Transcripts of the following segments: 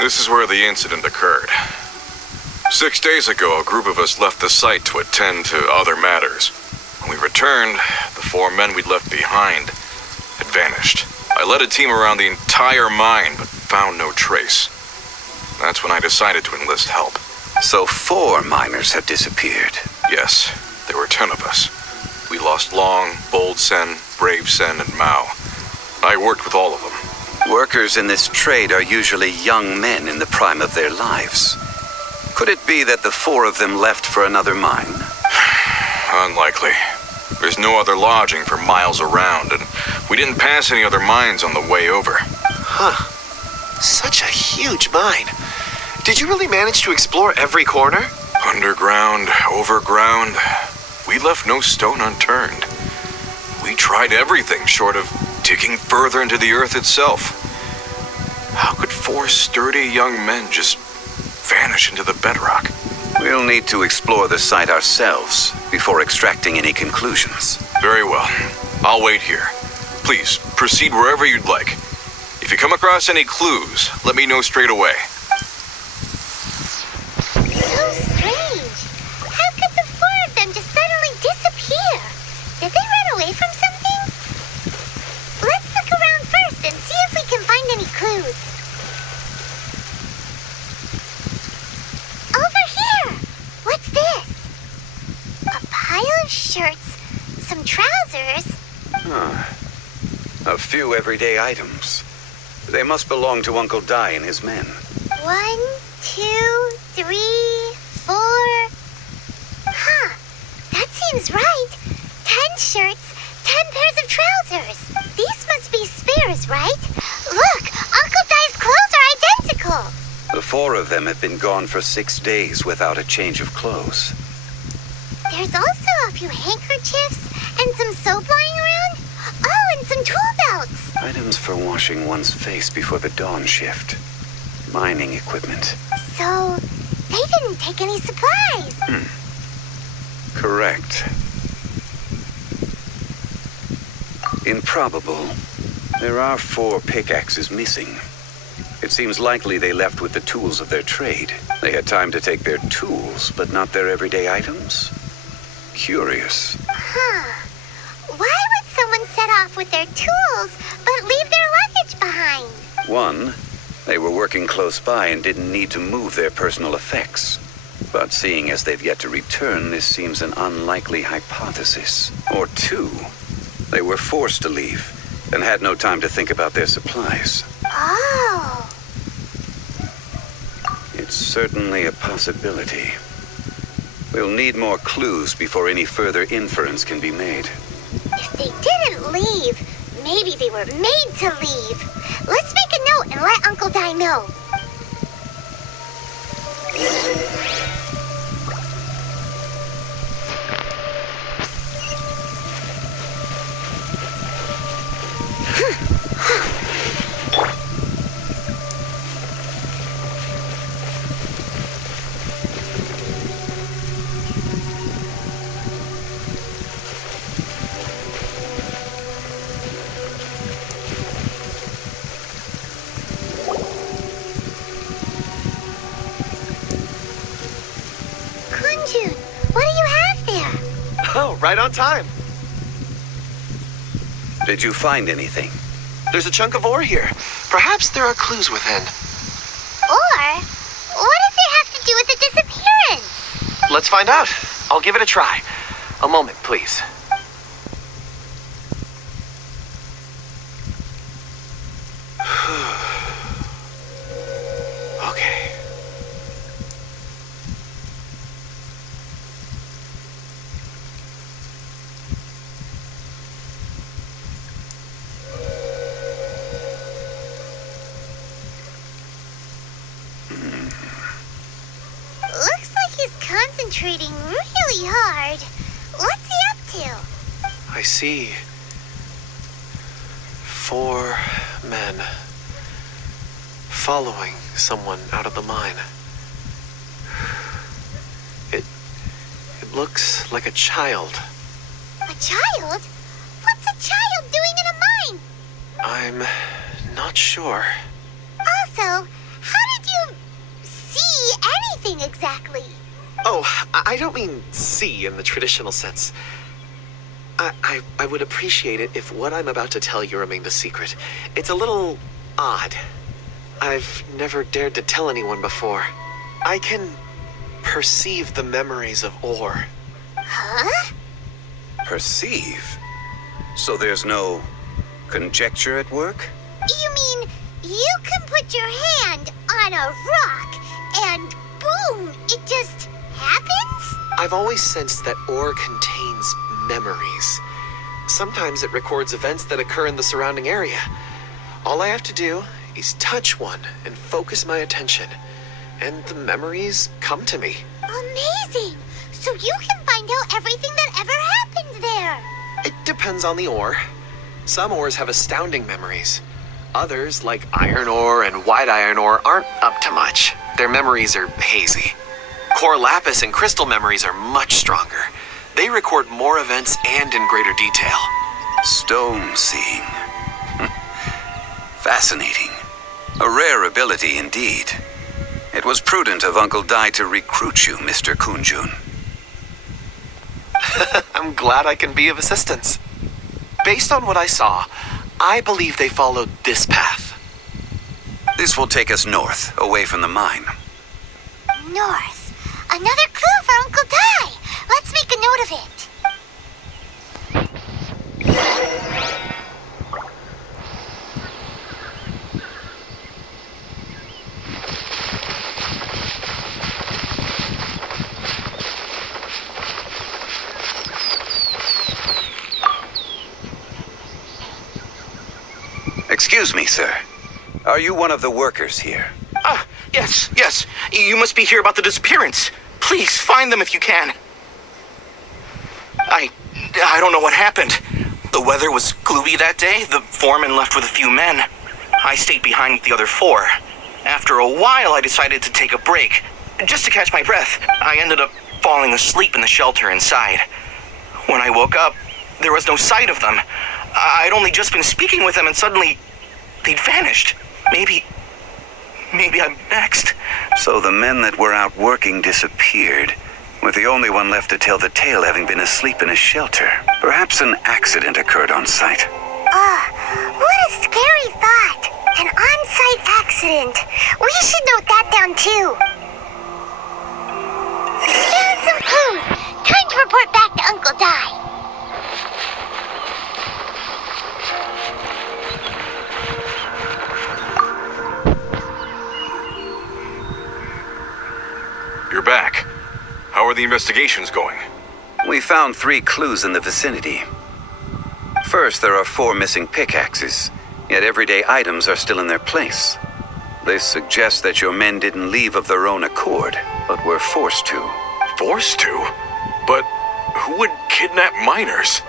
This is where the incident occurred. 6 days ago, a group of us left the site to attend to other matters. When we returned, the 4 men we'd left behind had vanished. I led a team around the entire mine, but found no trace. That's when I decided to enlist help. So 4 miners have disappeared. Yes, there were 10 of us. We lost Long, Bold Sen, Brave Sen, and Mao. I worked with all of them. Workers in this trade are usually young men in the prime of their lives. Could it be that the 4 of them left for another mine? Unlikely. There's no other lodging for miles around, and we didn't pass any other mines on the way over. Huh. Such a huge mine. Did you really manage to explore every corner? Underground, overground. We left no stone unturned. We tried everything short of digging further into the earth itself. How could 4 sturdy young men just vanish into the bedrock? We'll need to explore the site ourselves before extracting any conclusions. Very well. I'll wait here. Please, proceed wherever you'd like. If you come across any clues, let me know straight away. So strange. How could the 4 of them just suddenly disappear? Did they run away from something? Let's look around first and see if we can find any clues. Over here! What's this? A pile of shirts, some trousers. A few everyday items. They must belong to Uncle Dai and his men. 1, 2, 3, 4. Huh, that seems right. 10 shirts, 10 pairs of trousers. These must be spares, right? Look, Uncle Dai's clothes are identical. The 4 of them have been gone for 6 days without a change of clothes. There's also a few handkerchiefs and some soap lying around. Oh, and some tool belts. Items for washing one's face before the dawn shift. Mining equipment. So, they didn't take any supplies. Correct. Improbable. There are 4 pickaxes missing. It seems likely they left with the tools of their trade. They had time to take their tools, but not their everyday items? Curious. Huh. Why would someone set off with their tools, but leave their luggage behind? 1, they were working close by and didn't need to move their personal effects. But seeing as they've yet to return, this seems an unlikely hypothesis. Or 2, they were forced to leave and had no time to think about their supplies. Oh. It's certainly a possibility. We'll need more clues before any further inference can be made. If they didn't leave, maybe they were made to leave. Let's make a note and let Uncle Dai know. Kunjun, what do you have there? Oh, right on time. Did you find anything? There's a chunk of ore here. Perhaps there are clues within. Or, what does it have to do with the disappearance? Let's find out. I'll give it a try. A moment, please. Okay. Looks like he's concentrating really hard. What's he up to? I see 4 men following someone out of the mine. It looks like a child. A child? What's a child doing in a mine? I'm not sure. Also, how did you anything exactly? Oh, I don't mean see in the traditional sense. I would appreciate it if what I'm about to tell you remained a secret. It's a little odd. I've never dared to tell anyone before. I can perceive the memories of Or. Huh? Perceive? So there's no conjecture at work? You mean you can put your hand on a rock and boom, it just happens? I've always sensed that Or contains memories. Sometimes it records events that occur in the surrounding area. All I have to do is touch one and focus my attention, and the memories come to me. Amazing! So you can find out everything that ever happened there. It depends on the ore. Some ores have astounding memories. Others, like iron ore and white iron ore, aren't up to much. Their memories are hazy. Core lapis and crystal memories are much stronger. They record more events and in greater detail. Stone seeing. Fascinating. A rare ability indeed. It was prudent of Uncle Dai to recruit you, Mr. Kunjun. I'm glad I can be of assistance. Based on what I saw, I believe they followed this path. This will take us north, away from the mine. North. Another clue for Uncle Dai. Let's make a note of it. Excuse me, sir. Are you one of the workers here? Yes. You must be here about the disappearance. Please, find them if you can. I don't know what happened. The weather was gloomy that day. The foreman left with a few men. I stayed behind with the other 4. After a while, I decided to take a break, just to catch my breath. I ended up falling asleep in the shelter inside. When I woke up, there was no sight of them. I'd only just been speaking with them, and suddenly, they'd vanished. Maybe I'm next. So the men that were out working disappeared, with the only one left to tell the tale having been asleep in a shelter. Perhaps an accident occurred on site. What a scary thought. An on-site accident. We should note that down too. Found some clues. Time to report back to Uncle Dai. You're back. How are the investigations going? We found 3 clues in the vicinity. First, there are 4 missing pickaxes, yet everyday items are still in their place. This suggests that your men didn't leave of their own accord, but were forced to. Forced to? But who would kidnap miners?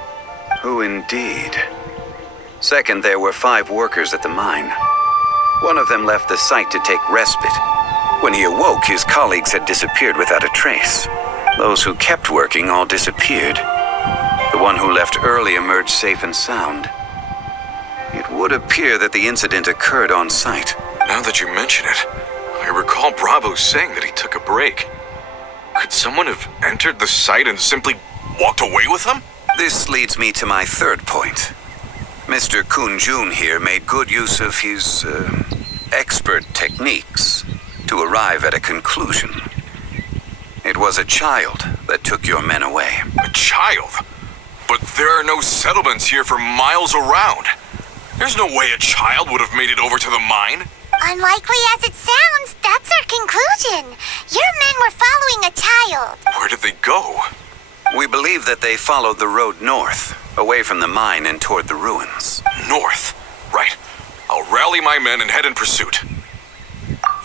Who indeed? Second, there were 5 workers at the mine. One of them left the site to take respite. When he awoke, his colleagues had disappeared without a trace. Those who kept working all disappeared. The one who left early emerged safe and sound. It would appear that the incident occurred on site. Now that you mention it, I recall Bravo saying that he took a break. Could someone have entered the site and simply walked away with him? This leads me to my third point. Mr. Kunjun here made good use of his, expert techniques to arrive at a conclusion. It was a child that took your men away. A child? But there are no settlements here for miles around. There's no way a child would have made it over to the mine. Unlikely as it sounds, that's our conclusion. Your men were following a child. Where did they go? We believe that they followed the road north, away from the mine and toward the ruins. North. Right. I'll rally my men and head in pursuit.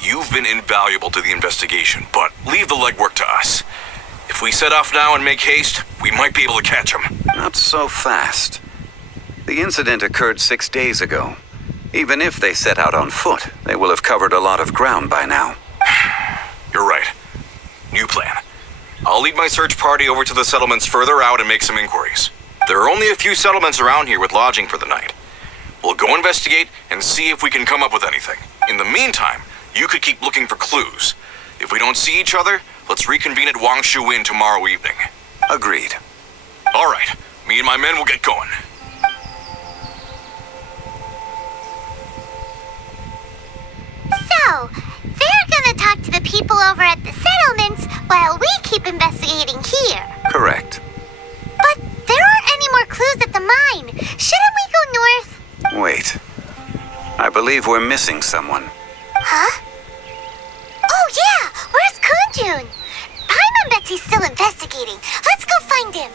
You've been invaluable to the investigation, but leave the legwork to us. If we set off now and make haste, we might be able to catch them. Not so fast. The incident occurred 6 days ago. Even if they set out on foot, they will have covered a lot of ground by now. You're right. New plan. I'll lead my search party over to the settlements further out and make some inquiries. There are only a few settlements around here with lodging for the night. We'll go investigate and see if we can come up with anything. In the meantime, you could keep looking for clues. If we don't see each other, let's reconvene at Wangshu Inn tomorrow evening. Agreed. All right, me and my men will get going. So, they're gonna talk to the people over at the settlements while we keep investigating here. Correct. But there aren't any more clues at the mine. Shouldn't we go north? Wait. I believe we're missing someone. Huh? Oh yeah, where's Kunjun? Paimon bets he's still investigating. Let's go find him.